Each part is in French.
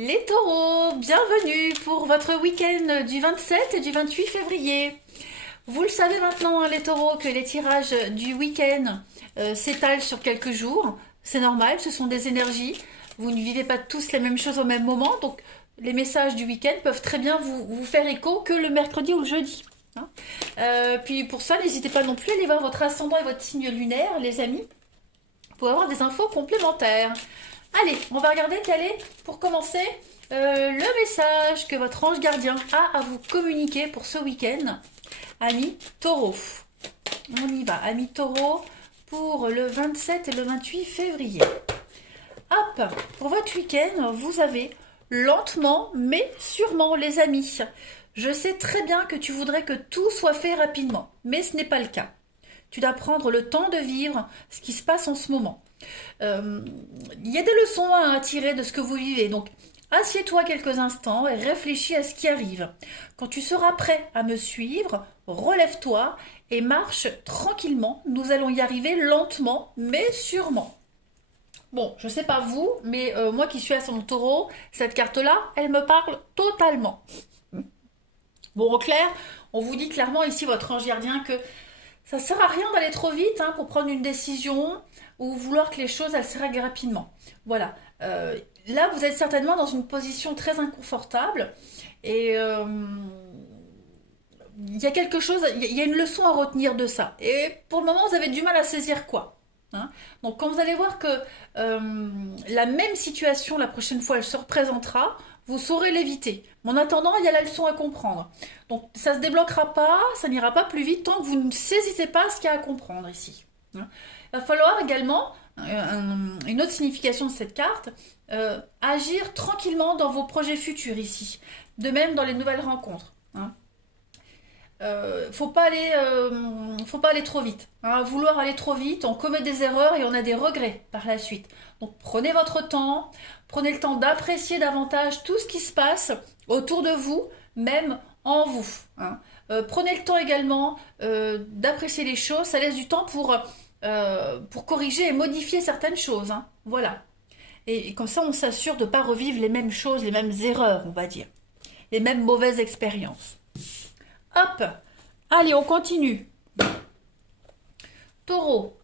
Les taureaux, bienvenue pour votre week-end du 27 et du 28 février. Vous le savez maintenant, hein, les taureaux, que les tirages du week-end s'étalent sur quelques jours. C'est normal, ce sont des énergies. Vous ne vivez pas tous les mêmes choses au même moment, donc les messages du week-end peuvent très bien vous faire écho que le mercredi ou le jeudi. Hein. Puis pour ça, n'hésitez pas non plus à aller voir votre ascendant et votre signe lunaire, les amis, pour avoir des infos complémentaires. Allez, on va regarder quel est, pour commencer, le message que votre ange gardien a à vous communiquer pour ce week-end. Amis taureaux. On y va, amis taureaux, pour le 27 et le 28 février. Hop, pour votre week-end, vous avez lentement mais sûrement, les amis. Je sais très bien que tu voudrais que tout soit fait rapidement, mais ce n'est pas le cas. Tu dois prendre le temps de vivre ce qui se passe en ce moment. Il y a des leçons à tirer de ce que vous vivez, donc assieds-toi quelques instants et réfléchis à ce qui arrive. Quand tu seras prêt à me suivre, relève-toi et marche tranquillement. Nous allons y arriver lentement mais sûrement. Bon, je sais pas vous, mais moi qui suis ascendant taureau, cette carte-là, elle me parle totalement. Bon, en clair, on vous dit clairement ici, votre ange gardien, que ça ne sert à rien d'aller trop vite pour prendre une décision ou vouloir que les choses elles se règlent rapidement. Voilà. Là, vous êtes certainement dans une position très inconfortable et il y a quelque chose, il y a une leçon à retenir de ça. Et pour le moment, vous avez du mal à saisir quoi. Hein. Donc, quand vous allez voir que la même situation, la prochaine fois, elle se représentera, vous saurez l'éviter. Mais en attendant, il y a la leçon à comprendre. Donc, ça ne se débloquera pas, ça n'ira pas plus vite tant que vous ne saisissez pas ce qu'il y a à comprendre ici. Hein. Il va falloir également, une autre signification de cette carte, agir tranquillement dans vos projets futurs ici. De même dans les nouvelles rencontres. Hein. Faut pas aller trop vite. Hein. Vouloir aller trop vite, on commet des erreurs et on a des regrets par la suite. Donc prenez votre temps, prenez le temps d'apprécier davantage tout ce qui se passe autour de vous, même en vous. Hein. Prenez le temps également d'apprécier les choses, ça laisse du temps pour corriger et modifier certaines choses. Hein. Voilà. Et comme ça, on s'assure de ne pas revivre les mêmes choses, les mêmes erreurs, on va dire. Les mêmes mauvaises expériences. Hop, allez, on continue. Taureau,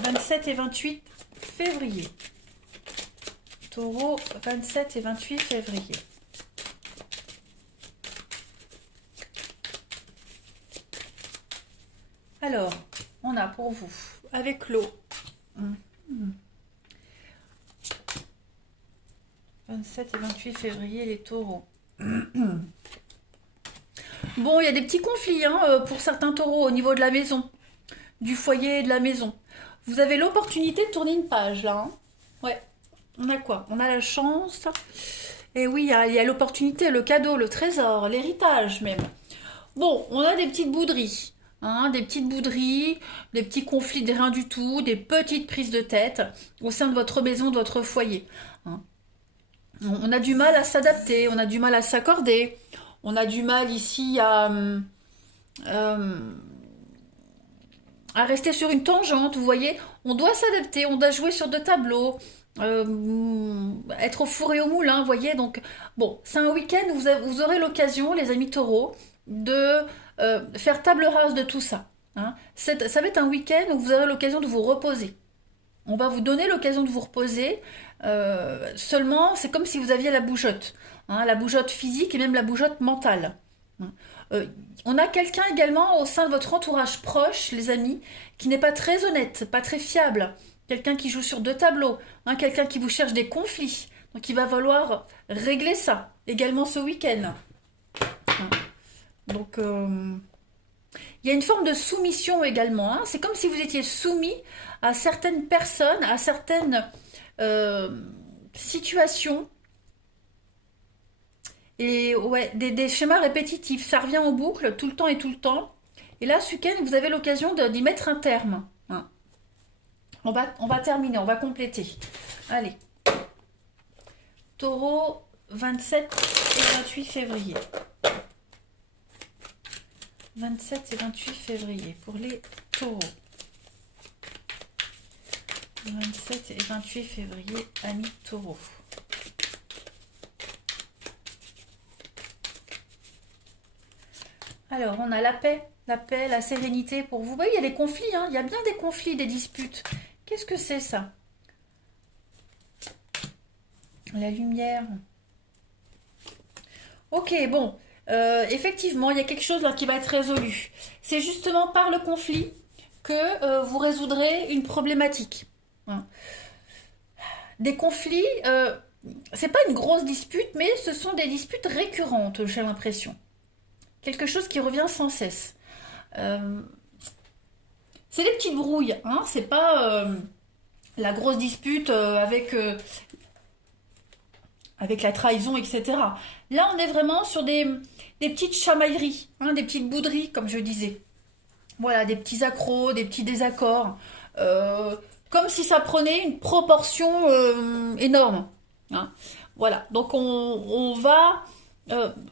27 et 28 février. Taureau, 27 et 28 février. Alors, on a pour vous, avec l'eau, 27 et 28 février, les taureaux. Bon, il y a des petits conflits pour certains taureaux au niveau de la maison, du foyer et de la maison. Vous avez l'opportunité de tourner une page là. Hein. Ouais, on a quoi? On a la chance. Et oui, il y a l'opportunité, le cadeau, le trésor, l'héritage même. Bon, on a des petites bouderies. Hein, des petites bouderies, des petits conflits de rien du tout, des petites prises de tête au sein de votre maison, de votre foyer. Hein. On a du mal à s'adapter, on a du mal à s'accorder. On a du mal ici à rester sur une tangente, vous voyez. On doit s'adapter, on doit jouer sur deux tableaux, être au four et au moulin, vous voyez. Donc, bon, c'est un week-end où vous aurez l'occasion, les amis taureaux, de faire table rase de tout ça. Hein. Ça va être un week-end où vous aurez l'occasion de vous reposer. On va vous donner l'occasion de vous reposer. Seulement, c'est comme si vous aviez la bougeotte. Hein, la bougeotte physique et même la bougeotte mentale. On a quelqu'un également au sein de votre entourage proche, les amis, qui n'est pas très honnête, pas très fiable. Quelqu'un qui joue sur deux tableaux. Hein, quelqu'un qui vous cherche des conflits. Donc il va falloir régler ça également ce week-end. Hein. Donc il y a une forme de soumission également. Hein. C'est comme si vous étiez soumis à certaines personnes, à certaines situations. Et ouais, des schémas répétitifs. Ça revient en boucle tout le temps et tout le temps. Et là, ce week-end, vous avez l'occasion d'y mettre un terme. Hein. On va terminer, on va compléter. Allez. Taureau, 27 et 28 février. 27 et 28 février pour les taureaux. 27 et 28 février, amis taureaux. Alors, on a la paix, la sérénité pour vous. Vous voyez, il y a des conflits, hein, il y a bien des conflits, des disputes. Qu'est-ce que c'est ça? La lumière. Ok, bon. Effectivement, il y a quelque chose là qui va être résolu. C'est justement par le conflit que vous résoudrez une problématique. Hein. Des conflits, c'est pas une grosse dispute, mais ce sont des disputes récurrentes, j'ai l'impression. Quelque chose qui revient sans cesse. Euh, c'est des petites brouilles, hein, c'est pas la grosse dispute avec la trahison, etc. Là, on est vraiment sur des petites chamailleries, hein, des petites bouderies, comme je disais. Voilà, des petits accros, des petits désaccords. Comme si ça prenait une proportion énorme. Hein. Voilà, donc on va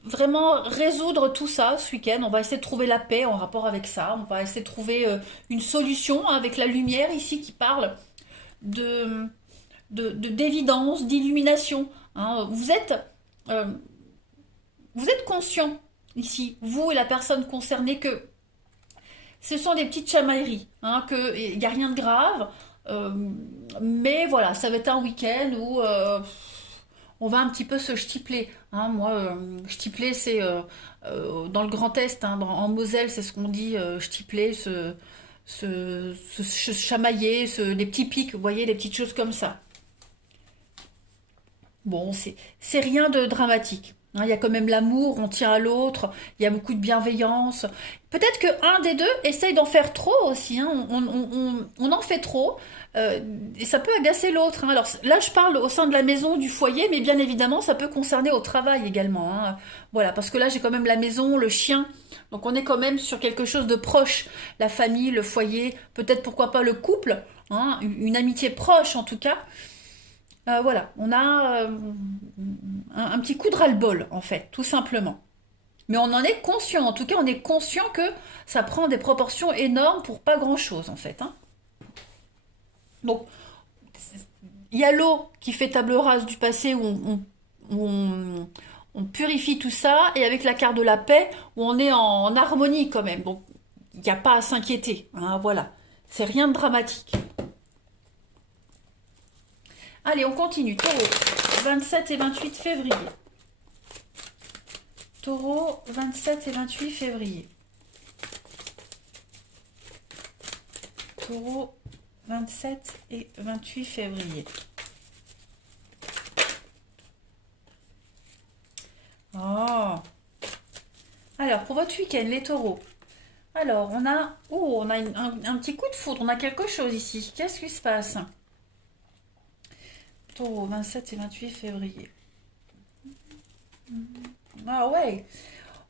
vraiment résoudre tout ça ce week-end. On va essayer de trouver la paix en rapport avec ça. On va essayer de trouver une solution avec la lumière ici qui parle de d'évidence, d'illumination. Hein. Euh, vous êtes conscient ici, vous et la personne concernée, que ce sont des petites chamailleries, hein, qu'il n'y a rien de grave, euh, mais voilà, ça va être un week-end où on va un petit peu se ch'tipler. Hein. Moi, ch'tipler, c'est dans le Grand Est, hein, en Moselle, c'est ce qu'on dit, ch'tipler, se chamailler, des petits pics, vous voyez, des petites choses comme ça. Bon, c'est rien de dramatique. Hein, il y a quand même l'amour, on tient à l'autre, il y a beaucoup de bienveillance. Peut-être qu'un des deux essaye d'en faire trop aussi, hein, on en fait trop, et ça peut agacer l'autre. Hein. Alors là, je parle au sein de la maison, du foyer, mais bien évidemment, ça peut concerner au travail également. Hein. Voilà, parce que là, j'ai quand même la maison, le chien, donc on est quand même sur quelque chose de proche. La famille, le foyer, peut-être pourquoi pas le couple, hein, une amitié proche en tout cas. Voilà, on a un petit coup de ras-le-bol, en fait, tout simplement. Mais on en est conscient, en tout cas, on est conscient que ça prend des proportions énormes pour pas grand-chose, en fait. Hein. Donc, il y a l'eau qui fait table rase du passé où on purifie tout ça, et avec la carte de la paix, où on est en harmonie quand même. Donc, il n'y a pas à s'inquiéter. Hein, voilà, c'est rien de dramatique. Allez, on continue. Taureau, 27 et 28 février. Taureau, 27 et 28 février. Taureau, 27 et 28 février. Oh. Alors, pour votre week-end, les taureaux. Alors, on a un petit coup de foudre. On a quelque chose ici. Qu'est-ce qui se passe? Taureau, 27 et 28 février. Ah ouais.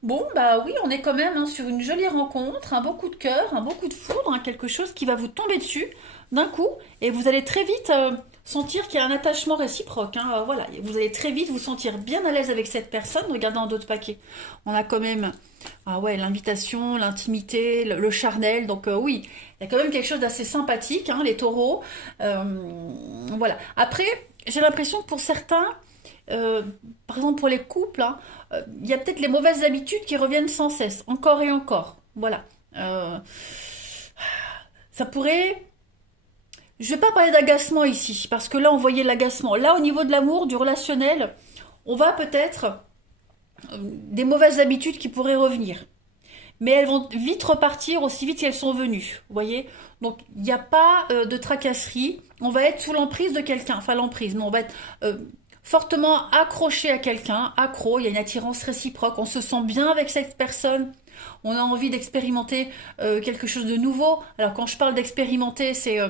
Bon, bah oui, on est quand même, hein, sur une jolie rencontre, un beau coup de cœur, un beau coup de foudre, hein, quelque chose qui va vous tomber dessus d'un coup, et vous allez très vite sentir qu'il y a un attachement réciproque. Hein, voilà, et vous allez très vite vous sentir bien à l'aise avec cette personne. Regardez en d'autres paquets. On a quand même, ah ouais, l'invitation, l'intimité, le charnel. Donc oui, il y a quand même quelque chose d'assez sympathique, hein, les taureaux. Euh, voilà. Après, j'ai l'impression que pour certains, par exemple pour les couples, hein, il y a peut-être les mauvaises habitudes qui reviennent sans cesse, encore et encore. Voilà. Ça pourrait. Je ne vais pas parler d'agacement ici, parce que là, on voyait l'agacement. Là, au niveau de l'amour, du relationnel, on va peut-être des mauvaises habitudes qui pourraient revenir. Mais elles vont vite repartir aussi vite qu'elles sont venues. Vous voyez? Donc, il n'y a pas de tracasserie. On va être sous l'emprise de quelqu'un. Enfin, l'emprise, non, on va être fortement accroché à quelqu'un, accro, il y a une attirance réciproque, on se sent bien avec cette personne, on a envie d'expérimenter quelque chose de nouveau. Alors quand je parle d'expérimenter, c'est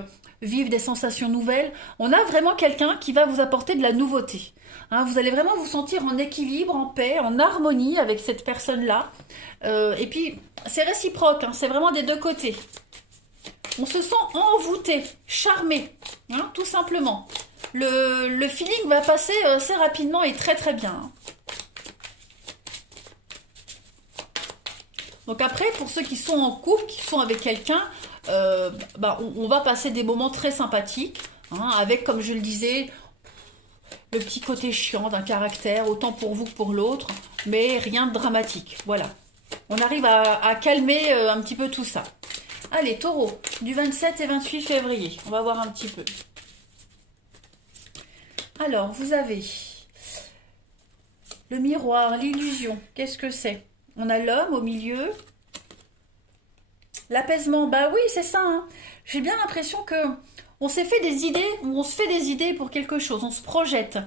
vivre des sensations nouvelles. On a vraiment quelqu'un qui va vous apporter de la nouveauté. Hein, vous allez vraiment vous sentir en équilibre, en paix, en harmonie avec cette personne-là. Et puis c'est réciproque, hein, c'est vraiment des deux côtés. On se sent envoûté, charmé, hein, tout simplement. Le feeling va passer assez rapidement et très très bien. Donc après, pour ceux qui sont en couple, qui sont avec quelqu'un, on va passer des moments très sympathiques, hein, avec, comme je le disais, le petit côté chiant d'un caractère, autant pour vous que pour l'autre, mais rien de dramatique. Voilà. on arrive à calmer un petit peu tout ça. Allez, taureau, du 27 et 28 février. On va voir un petit peu. Alors, vous avez le miroir, l'illusion. Qu'est-ce que c'est? On a l'homme au milieu. L'apaisement, bah oui, c'est ça. Hein. J'ai bien l'impression que on s'est fait des idées, ou on se fait des idées pour quelque chose, on se projette.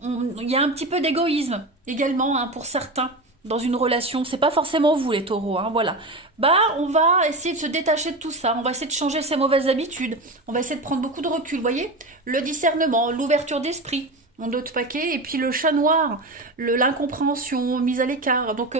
Il y a un petit peu d'égoïsme également hein, pour certains dans une relation. C'est pas forcément vous les taureaux, hein, voilà. Bah, on va essayer de se détacher de tout ça. On va essayer de changer ses mauvaises habitudes. On va essayer de prendre beaucoup de recul, vous voyez. Le discernement, l'ouverture d'esprit, mon autre paquet, et puis le chat noir, l'incompréhension, mise à l'écart. Donc,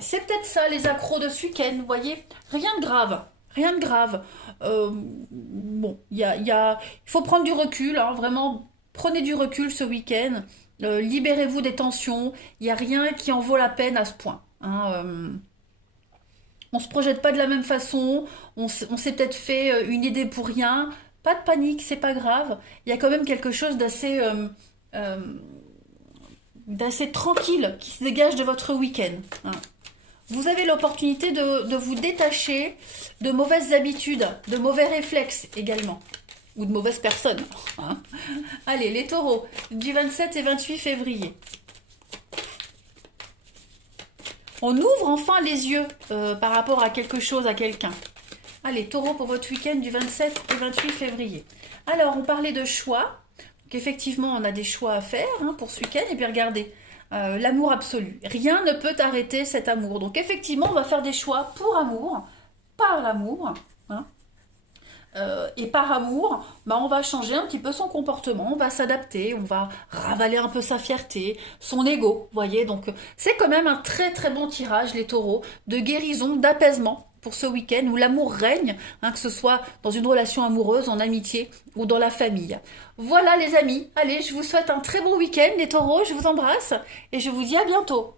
c'est peut-être ça les accros de ce week-end, vous voyez. Rien de grave. Rien de grave. Bon, il faut prendre du recul, hein, vraiment. Prenez du recul ce week-end, libérez-vous des tensions, il n'y a rien qui en vaut la peine à ce point. Hein, on ne se projette pas de la même façon, on s'est peut-être fait une idée pour rien, pas de panique, c'est pas grave, il y a quand même quelque chose d'assez tranquille qui se dégage de votre week-end. Hein. Vous avez l'opportunité de vous détacher de mauvaises habitudes, de mauvais réflexes également. Ou de mauvaises personnes. Hein. Allez, les taureaux, du 27 et 28 février. On ouvre enfin les yeux par rapport à quelque chose, à quelqu'un. Allez, taureau pour votre week-end du 27 et 28 février. Alors, on parlait de choix. Donc, effectivement, on a des choix à faire hein, pour ce week-end. Et puis, regardez, l'amour absolu. Rien ne peut arrêter cet amour. Donc, effectivement, on va faire des choix pour amour, par l'amour. Hein. Et par amour, bah on va changer un petit peu son comportement, on va s'adapter, on va ravaler un peu sa fierté, son ego, vous voyez. Donc c'est quand même un très très bon tirage, les taureaux, de guérison, d'apaisement pour ce week-end où l'amour règne, hein, que ce soit dans une relation amoureuse, en amitié ou dans la famille. Voilà les amis, allez, je vous souhaite un très bon week-end les taureaux, je vous embrasse et je vous dis à bientôt.